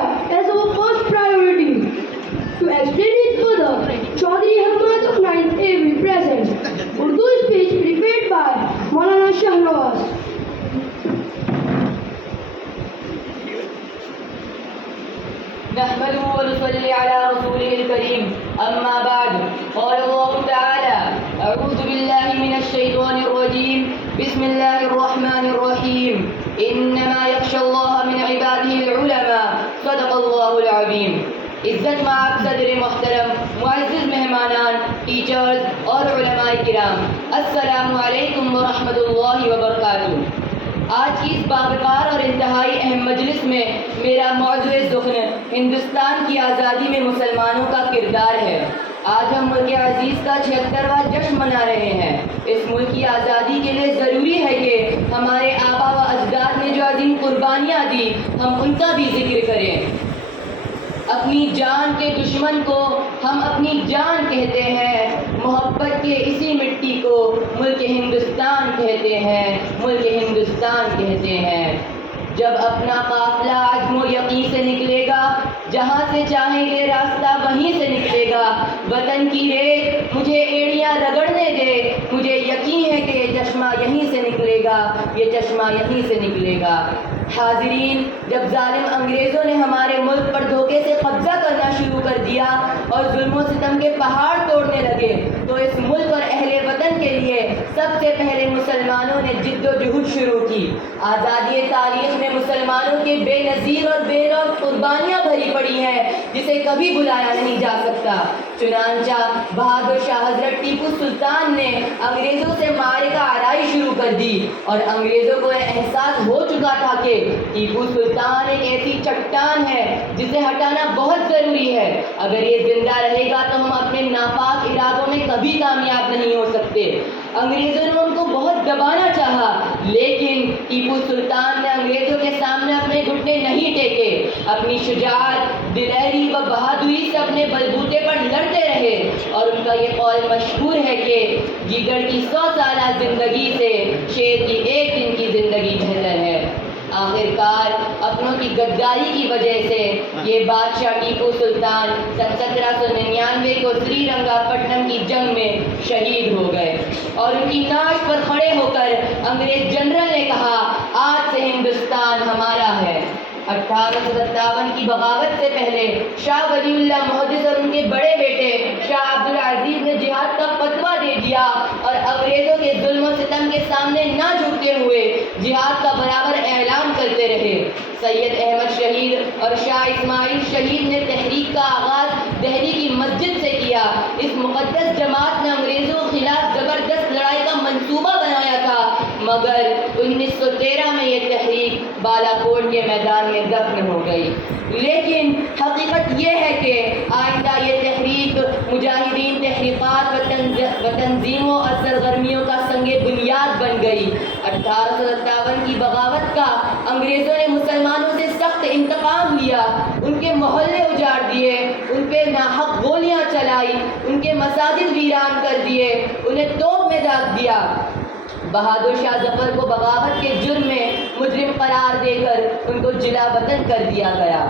India as our first priority. To explain it further, Chaudhry Ahmad of 9th A will present Urdu speech prepared by Maulana Shahnawaz. نحمده ونصلي على رسوله الكريم أما بعد قال الله تعالى أعوذ بالله من الشيطان الرجيم بسم الله الرحمن الرحيم إنما يخشى الله من عباده العلماء صدق الله العظيم. عزت مآب صدر محترم، معزز مہمانان، ٹیچرز اور علماء کرام، السلام علیکم ورحمۃ اللہ وبرکاتہ. آج کی اس باوقار اور انتہائی اہم مجلس میں میرا موضوع ذہن ہندوستان کی آزادی میں مسلمانوں کا کردار ہے. آج ہم ملک عزیز کا 76واں جشن منا رہے ہیں. اس ملک کی آزادی کے لیے ضروری ہے کہ ہمارے آبا و اجداد نے جو عظیم قربانیاں دی ہم ان کا بھی ذکر کریں. اپنی جان کے دشمن کو ہم اپنی جان کہتے ہیں، محبت کے اسی مٹی کو ملک ہندوستان کہتے ہیں، ملک ہندوستان کہتے ہیں. جب اپنا قافلہ عزم و یقین سے نکلے گا، جہاں سے چاہیں گے راستہ وہیں سے نکلے گا. وطن کی ریت مجھے ایڑیاں رگڑنے دے، مجھے یقین ہے کہ یہ چشمہ یہیں سے نکلے گا، یہ چشمہ یہیں سے نکلے گا. حاضرین، جب ظالم انگریزوں نے ہمارے ملک پر دھوکے سے قبضہ کرنا شروع کر دیا اور ظلم و ستم کے پہاڑ توڑنے لگے تو اس ملک اور اہل وطن کے لیے سب سے پہلے مسلمانوں نے جد و جہد شروع کی. آزادی تاریخ میں مسلمانوں کے بے نظیر اور بے روز قربانیاں بھری پڑی ہیں جسے کبھی بلایا نہیں جا سکتا. چنانچہ بہادر شاہ حضرت ٹیپو سلطان نے انگریزوں سے معرکہ آرائی شروع کر دی اور انگریزوں کو احساس ہو چکا تھا کہ ٹیپو سلطان ایک ایسی چٹان ہے جسے ہٹانا بہت ضروری ہے. اگر یہ زندہ رہے گا تو ہم اپنے ناپاک ارادوں میں کبھی کامیاب نہیں ہو سکتے. انگریزوں نے ان کو بہت دبانا چاہا، لیکن ٹیپو سلطان نے انگریزوں کے سامنے اپنے گھٹنے نہیں ٹیکے. اپنی شجاعت، دلیری و بہادری سے اپنے بلبوتے پر لڑتے رہے اور ان کا یہ قول مشہور ہے کہ گیدڑ کی 100 سالہ زندگی سے شیر کی ایک دن کی زندگی بہتر ہے. آخرکار اپنوں کی غداری کی وجہ سے یہ بادشاہ ٹیپو سلطان 1799 کو سری رنگا پٹنم کی جنگ میں شہید ہو گئے اور ان کی ناش پر کھڑے ہو کر انگریز جنرل نے کہا آج سے ہندوستان ہمارا ہے. 1857 کی بغاوت سے پہلے شاہ ولی اللہ محدث اور ان کے بڑے بیٹے شاہ عبدالعزیز نے جہاد کا فتویٰ دے دیا اور انگریزوں کے ظلم و ستم کے سامنے نہ جھکتے ہوئے جہاد کا برابر اعلان کرتے رہے. سید احمد شہید اور شاہ اسماعیل شہید نے تحریک کا آغاز دہلی کی مسجد سے کیا. اس مقدس جماعت نے انگریزوں کے خلاف زبردست لڑائی کا منصوبہ بنایا تھا، مگر 1913 میں یہ تحریک بالا کوٹ کے میدان میں دفن ہو گئی. لیکن حقیقت یہ ہے کہ آئندہ یہ تحریک مجاہدین، تحریکات و تنظیموں اور سرگرمیوں کا سنگ بنیاد بن گئی. 1857 کی بغاوت کا انگریزوں نے مسلمانوں سے سخت انتقام لیا، ان کے محلے اجاڑ دیے، ان پہ ناحق گولیاں چلائی، ان کے مساجد ویران کر دیے، انہیں توپ میں داغ دیا. بہادر شاہ ظفر کو بغاوت کے جرم میں مجرم قرار دے کر ان کو جلا وطن کر دیا گیا.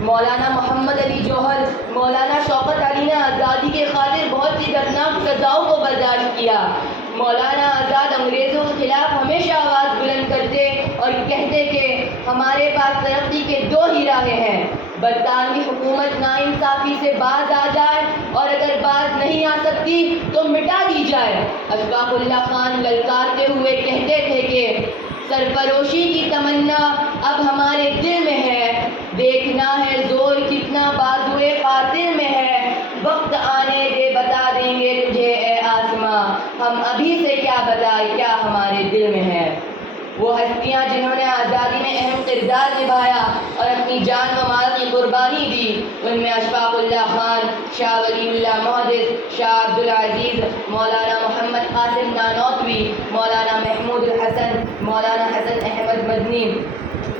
مولانا محمد علی جوہر، مولانا شوکت علی نے آزادی کے خاطر بہت سی دردناک سزاؤں کو برداشت کیا. مولانا آزاد انگریزوں کے خلاف ہمیشہ آواز بلند کرتے اور کہتے کہ ہمارے پاس ترقی کے 2 ہی راہیں ہیں، برطانوی حکومت ناانصافی سے باز آ جائے اور اگر باز نہیں آ سکتی تو مٹا دی جائے. اشفاق اللہ خان للکارتے ہوئے کہتے تھے کہ سرفروشی کی تمنا اب ہمارے دل میں ہے، دیکھنا ہے زور کتنا بازوئے قاتل میں ہے، وقت آنے دے بتا دیں گے تجھے اے آسماں، ہم ابھی سے کیا بتائیں کیا ہمارے دل میں ہے. وہ ہستیاں جنہوں نے آزادی میں اہم کردار نبھایا اور اپنی جان و مال کی قربانی دی، ان میں اشفاق اللہ خان، شاہ ولی اللہ محدث، شاہ عبدالعزیز، مولانا محمد قاسم نانوتوی، مولانا محمود الحسن، مولانا حسن احمد مدنی،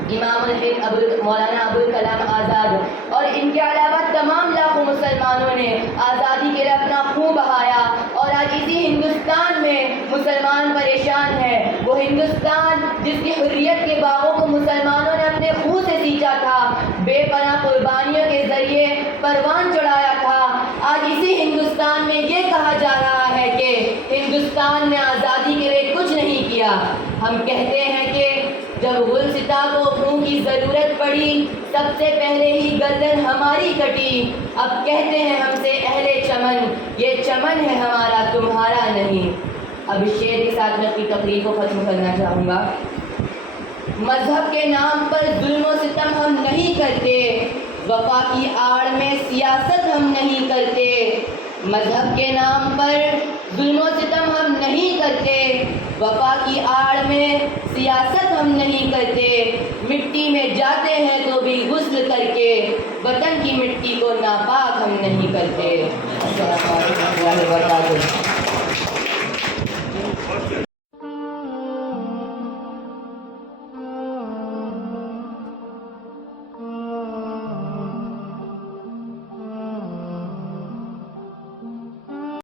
امام الحق مولانا ابوالکلام آزاد اور ان کے علاوہ تمام لاکھوں مسلمانوں نے آزادی کے لیے اپنا خون بہایا. اور آج اسی ہندوستان میں مسلمان پریشان ہے، وہ ہندوستان جس کی حریت کے باغوں کو مسلمانوں نے اپنے خون سے سینچا تھا، بے پناہ ہم کہتے ہیں کہ جب گلستہ کو خون کی ضرورت پڑی سب سے پہلے ہی گردن ہماری کٹی. اب کہتے ہیں ہم سے اہل چمن یہ چمن ہے ہمارا تمہارا نہیں. اب اس شعر کے ساتھ میں اپنی تقریر کو ختم کرنا چاہوں گا. مذہب کے نام پر ظلم و ستم ہم نہیں کرتے, وفا کی آڑ میں سیاست ہم نہیں کرتے. مذہب کے نام پر ظلم و ستم ہم نہیں کرتے, وفا کی آڑ میں سیاست ہم نہیں کرتے. مٹی میں جاتے ہیں تو بھی غسل کر کے, وطن کی مٹی کو ناپاک ہم نہیں کرتے. السلام علیکم ورحمۃ اللہ وبرکاتہ.